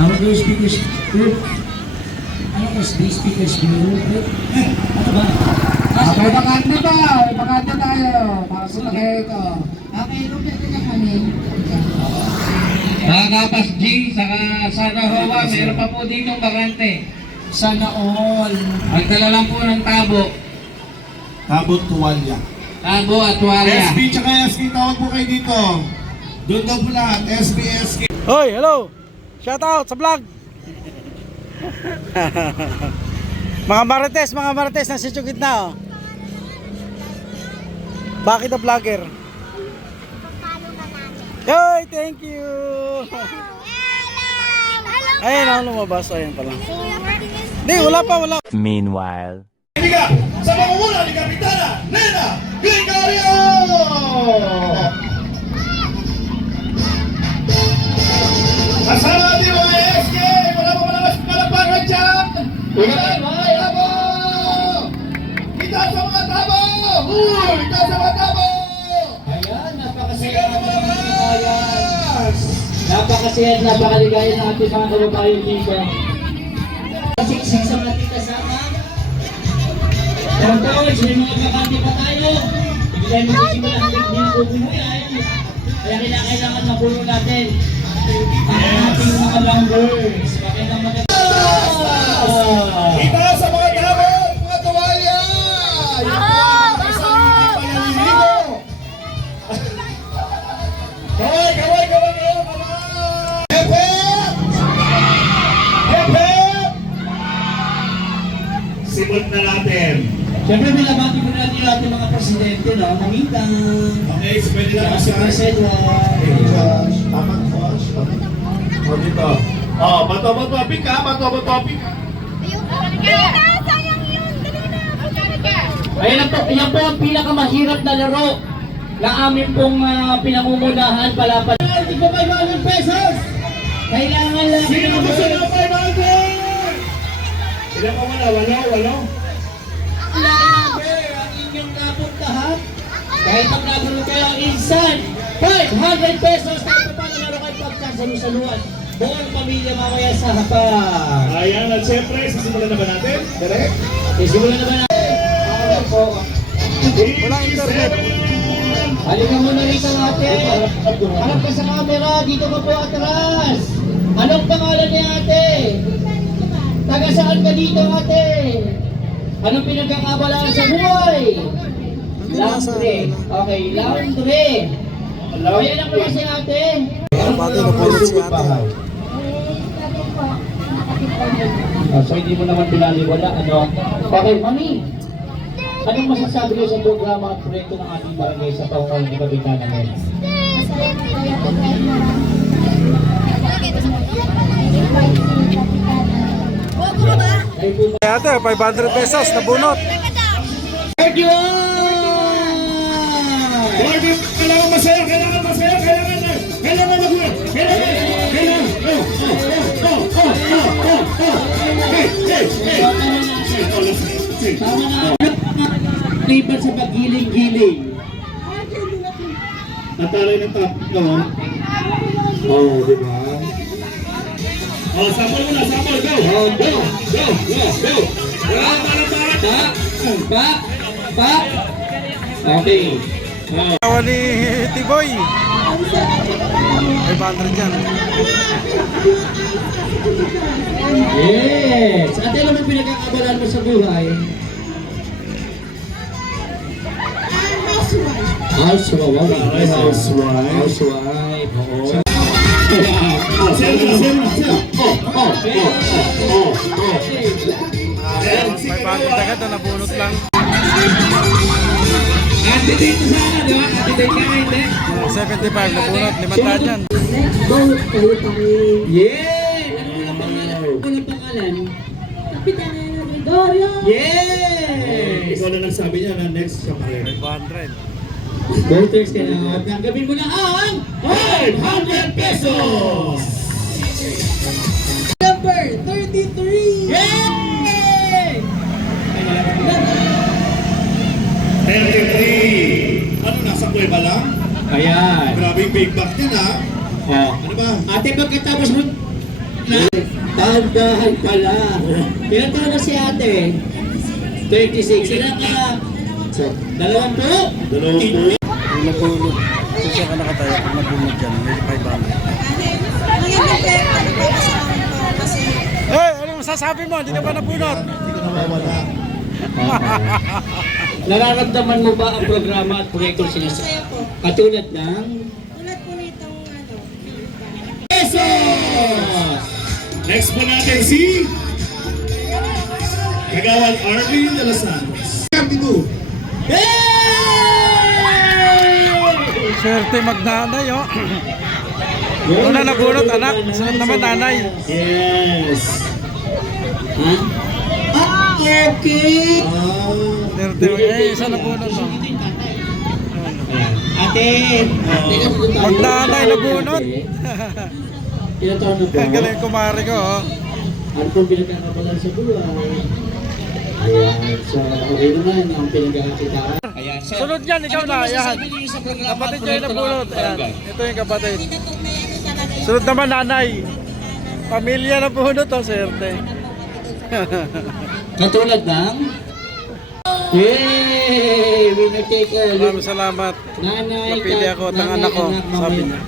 Tawag ko yung speakers group. Ano ko, speakers group? Ano ba? Okay, bakante to. Bakante tayo. Pasok na kayo ito. Okay, group natin na kami. Mga Kapas G, saka sana Hoa, meron pa po dito bakante. Sana all. Magdala lang po ng tabo. Tabot tuwalya. Tabo at tuwalya. SB tsaka SK, tawag po kayo dito. Doon daw po lahat. SB, SK. Hoy, hello! Shout out sa vlog! mga marites, nasa Chugit na oh. Bakit na vlogger? Hoy, thank you! Ayun ako lumabas, ayun pala. Hindi, wala pa. Meanwhile. Ibiga sa pangunguna ni Kapitana Nena Gregorio! Kasama natin mga SK! Wala mo malakas palapakan dyan! Ulan, mga tabo! Kita sa mga tabo! Kita sa mga tabo! Ayan, Sigaw na malakas! napakasaya, napakaligaya ng ating mga kababayan dito. Siksik sa ating kasama. Tapos, may mga bakante pa tayo. Hindi tayo magsisimula ng buhay. Kaya kailangan mapuno natin ang ating mga langgers. Pakailang maganda. Kita sa mga tabo! Mga tuwalya! Yung mga isang hindi pa naliligo! Kaway! Hep! Simot na natin. Siyempre, binabati mo natin yung ating mga presidente, no? Namitang. Okay, so pwede lang Si kasi. President. Josh. Tama, Josh. O dito. Oh, bato. Pick ka. Sayang yun! Dali na! Ayan po ang pinakamahirap na laro na amin pong pinangungunahan palapan. Hindi ko 500 pesos! Kailangan lang. Sino gusto ng 500? Ilan pa wala? Walo? Number ang inyong napuntahan. Kahit pag nabulong kayo ang insan, 500 pesos kahit pa paano laro kayo pagkasalusaluan. Buong pamilya mamaya sa hapag. Ayan, at syempre, sisimulan na ba natin? Direct? Simulan na ba natin? Walang internet. Halika muna rito ate. Harap ka sa camera. Dito ka po atras. Anong pangalan ni ate? Taga saan ka dito ate? Anong pinagkakabalaan sa buhay? Laundry. Okay, laundry. Ayan ang naman si ate. Bati na po si ate. So hindi mo naman pinaliwala. Ano? Okay, mami. Anong masasabi niyo sa programa at proyekto ng ating barangay sa taong ni Kapitana Nena? Ate, 500 pesos na bunot. Thank you! Kailangan masaya. Tama na. Liban sa paggiling-giling. Natalay ng top, no? Oh, di ba? Oh, sample muna, sample. Go! Pa. Okay. Tawa ni Tiboy. 500 dyan. Yes! Ate, ano mo pinagkakabalaan mo sa buhay? Housewife. Oo. Ayan, 500 agad na nabunot lang. Ate dito sana, di ba? Ate dito ka, hindi? 75 nabunot, 500 dyan. Yeah! Ano pangalan? Kapitana Nena Gregorio! Yes! Ikaw na nagsabi niya na next siya pa rin. 500. Voters ka na. At nagawin mo na ang 500 pesos! number 33! Yay! 33! Ano, nasa kuweba lang? Ayan. Grabe yung big bag niya na. Oh. Ano ba? Ate, pagkatapos mo Dahan-dahan pala. Ilan taon na si ate? 36. Ilan ka? 20? Dalawang po. Kung nabunod, kung siya ka nakatayo, kung nabunod dyan, may 500. Eh, ano masasabi mo? Hindi ka ba nabunod? Hindi ko nawawala. Nararamdaman mo ba ang programa at proyekto sinasa? Masaya po. Katulad ng Tulad po nitong ano. pesos! Next po natin si Kagawad Arvin de los Santos. Kapito. Swerte magnanay, oh. Una nabunod, anak. Sunod naman, nanay. Yes. Ha? Ah, okay! Swerte, eh, isa nabunod, oh. Ate! Teka, dito tayo. Magnanay nabunod. Ilan taon na po? Ang galing kumari ko, oh. Ano pong pinagkakabalan sa buhay? Ayan, so okay naman ang pinagkakakitaan. Ayan, so, Sunod yan, ikaw na, ano yan. masasabi niyo sa programa at Kapatid ko yung proyekto ng nabunod. Ayan, barangay? ito yung kapatid. Hindi na po may ano talaga yung Sunod naman, nanay. Pamilya na bunod, oh, swerte. Katulad ng? Yay! Winner take all. Maraming salamat. Nanay, Napili ako at ang anak ko, sabi niya.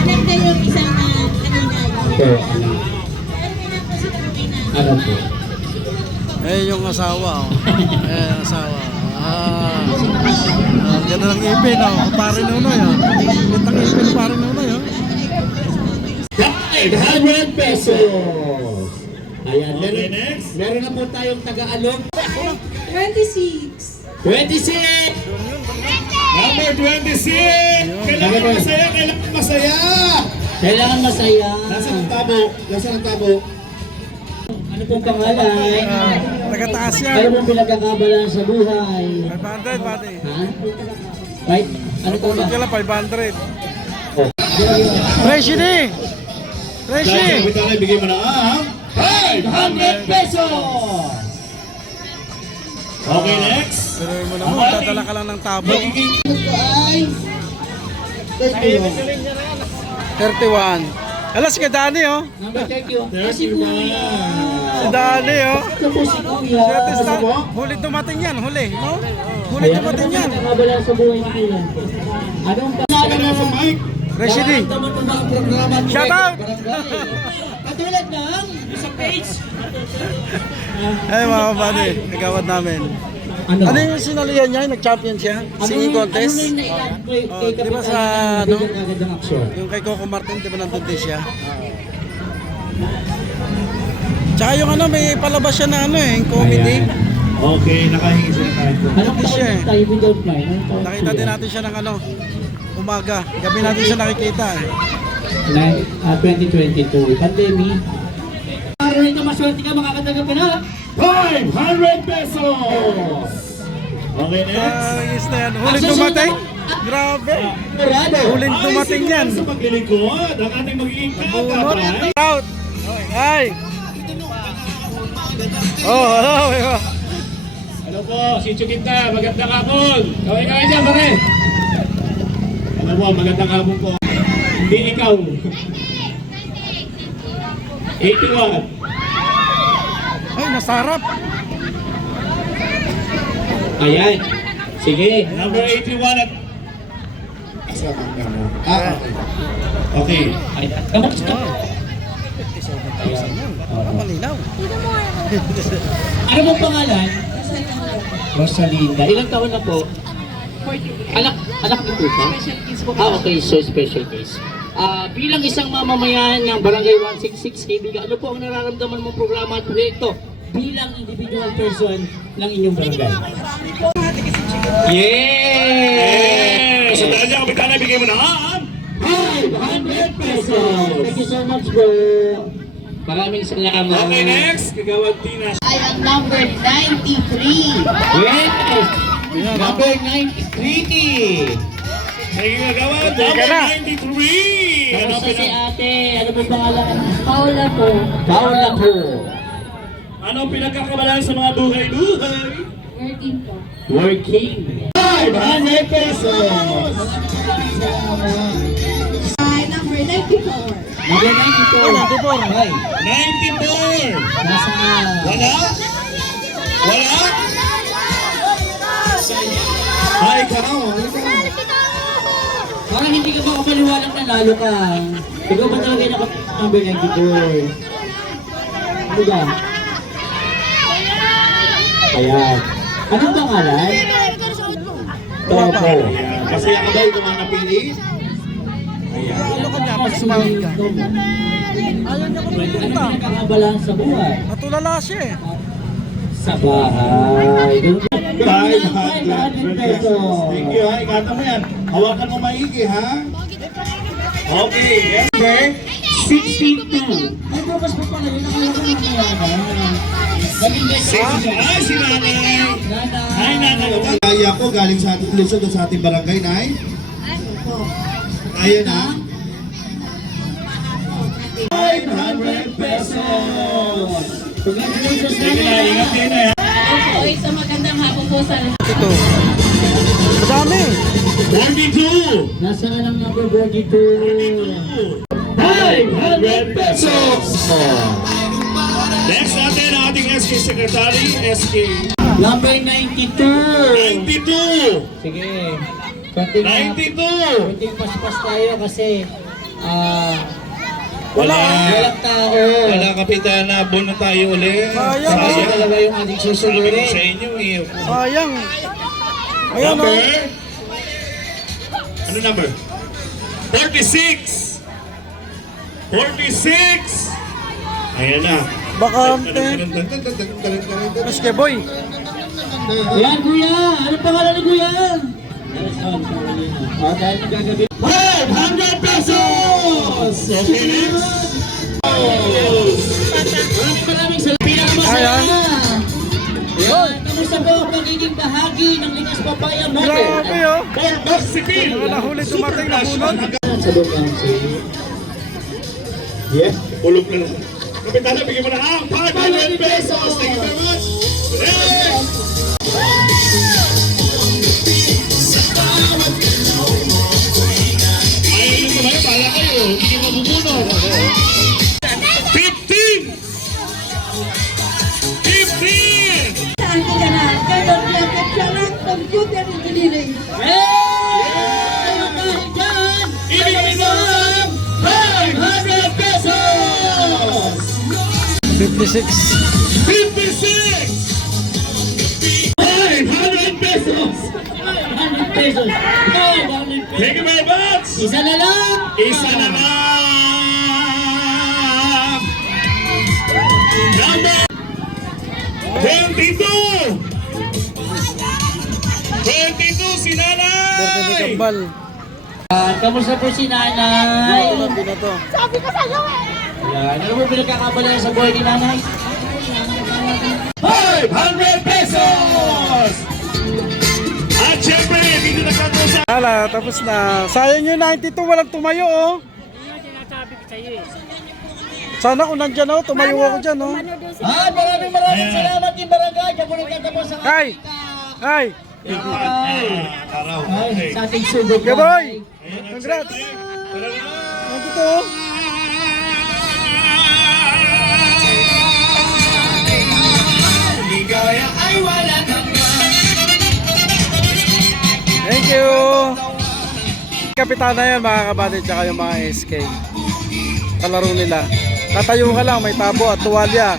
anak na yung isang kanina. Ito, anak. Pero may na po si Pumina. Ano po? Eh, yung asawa, oh. Eh, asawa. Ganda ng ipin, oh. Pare Nunoy, oh. Ganda ng ipin, pare Nunoy, oh. 500 pesos! Ayan, Okay, next. meron na po tayong taga-alog. 26. 26! Number 26. Kailangan masaya, kailangan masaya. Kailangan masaya. Nasaan ang tabo? Nasaan ang tabo? Ano pong pangalan? Nagataas Ano yan. pong pinagkakabalan sa buhay? 500, pati. Ha? Right? Ano po ba? Sunod ka lang, 500. Oh. Fresh ini! Fresh Dahil ini! sa bigay mo na ang 500 pesos! Okay, next. Pero mo naman, dadala ka lang ng tabo. Magiging 31. Alas si Dani, oh. Number, thank you. 31. Si Dani, oh. Ito po si Kuya. Si Ate Star, huli dumating yan, huli, no? Huli Ayan, dumating ano yan. pong pinagkakabalan sa buhay ni Kuya? Anong Sabi na sa mic. Fresh ini! Nararamdaman mo ba ang programa at Shout out! proyekto ng barangay? Katulad ng isang page. Ay, mga kapatid, nagawad namin. Ano yung sinalihan niya? Nag-champion siya? Singing contest? Ano yung nailan kay Oh, di ba Kapitan sa, na ano? bigyan agad ng aksyon? Yung kay Coco Martin, di ba nandun din siya? Tsaka yung ano, may palabas siya na ano eh, yung comedy. Okay, nakahingi siya ng kahit po. Anong Hindi siya taon tayo, we don't mind? Anong taon Nakita po din yan? natin siya ng ano, umaga. Gabi natin siya nakikita eh. 2022, pandemic. Para rito maswerte ka, makakataga pa na. 500 pesos. Okay, next. Is na yan. Huling dumating? Grabe. Murado. Huling dumating yan. Sa paglilingkod, ang ating magiging Bunot. kakabay. Out. Ay. Oh, hello. Ano po, si Chukinta, magandang hapon. Kaway-kaway dyan, pare. Ano po, magandang hapon po. Hindi ikaw. 81. Ay, nasarap. Ayan. Sige. Number 81 at... Ah, okay. Ay, kamusta? Parang malinaw. Ano pong pangalan? Rosalinda. Ilang taon na po? Anak niyo po ba? Ah, okay. So, special case. Bilang isang mamamayan ng Barangay 166, kaibigan, ano po ang nararamdaman mong programa at proyekto bilang individual person ng inyong barangay? Yay! So dahil niya kapitana, bigay mo na ang 500 pesos! Thank you so much po. Maraming salamat. Okay, next. Kagawad Tina. I am number 93. Yes! Number 93! Sige, kagawad. Sige ka na. Number 93. Ano Kamusta si pinag... ate? Ano po pangalan? Paula po. Paula po. Anong pinagkakabalan sa mga buhay-buhay? 13 po. Working. 500 pesos! I number Number 94. Oh, 94. Ay, 94! nasa... Wala? Wala? Ay, ikaw. Parang hindi ka makapaliwanag na lalo ka. Ikaw ba talaga yung number 94? Ano ba? Ayan. Anong pangalan? Topo. Kasi ako ba yung mga napili? Ano ka niya pag sumawag ka? Ayaw niya kung Ano pupunta. yung nakakabalan sa buhay? Natulala siya eh. Sa bahay. Ganun ba? 500 pesos. Thank you, ha? Ikata mo yan. Hawakan mo maigi, ha? Okay. Number 62. Ay, bukas pa pala yun. Nakala ko yung mayaman. Ay, si nanay. Ay, nanay. Kaya ko galing sa ating Luzon sa ating barangay, Nay. Kaya na. 500 pesos. Congratulations, Sige na, ingat din na, ha? Okay, so magandang hapon po sa Ito. Madami. 42. Nasaan ang number 42? 500 pesos. Next natin ang ating SK Secretary, SK Number 92. 92. Sige. Konting 92. konting paspas tayo kasi Wala. walang tao. Wala, Kapitan, nabon na tayo ulit. Sayang, Kasi talaga yung ating Sabi ko sa susugurin. inyo, eh. Sayang. Ayan Number? o. Ano number? 46. 46. Ayan na. Bakante. Maske boy. Yan, kuya! Ano pangalan ni kuya? Oh, dahil nagagabi. 500 pesos! Okay, Maraming salamat. Pinakamasaya. Ayan. Yan, kamusta po ang pagiging bahagi ng Likas Papayang natin? Grabe oh. For Mexican! Mga nahuli dumating na bunod. Sa Bukangsi. Yes, ulog na lang. Kapitan, bigyan mo na ang 500 pesos! Thank you very much! Yes! Ay, ano ba? Pala kayo, hindi mabubunod. 15! 15! Saan ka na? Kaya natin siya ng computer engineering. Hey! Dahil dyan, Ibigay mo ang 500 pesos! 56. 56! 500 pesos! 100 pesos. 500 Thank you very much! Isa na lang. Isa na lang! Number 22! 22 si Nanay! Berte ni Kambal. Kamusta po si nanay? Ito lang din na to. Yan. Ano po pinagkakabalan sa buhay ni nanay? 500 pesos! At syempre, dito nagkakaroon Hala, tapos na. Sayang yung 92, walang tumayo oh. Sana kung nandyan ako, tumayo ako dyan oh. Maraming salamat din barangay. Diyan po nagtatapos ang Ay! Ay! araw. Ay, sa ating sugod. Okay boy! Congrats! Nandito oh. Ligaya ay wala Thank you! Kapitana yan mga kabady tsaka yung mga SK. Kalaro nila. Tatayo ka lang, may tabo at tuwalya.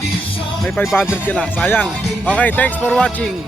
May 500 ka na. Sayang. Okay, thanks for watching.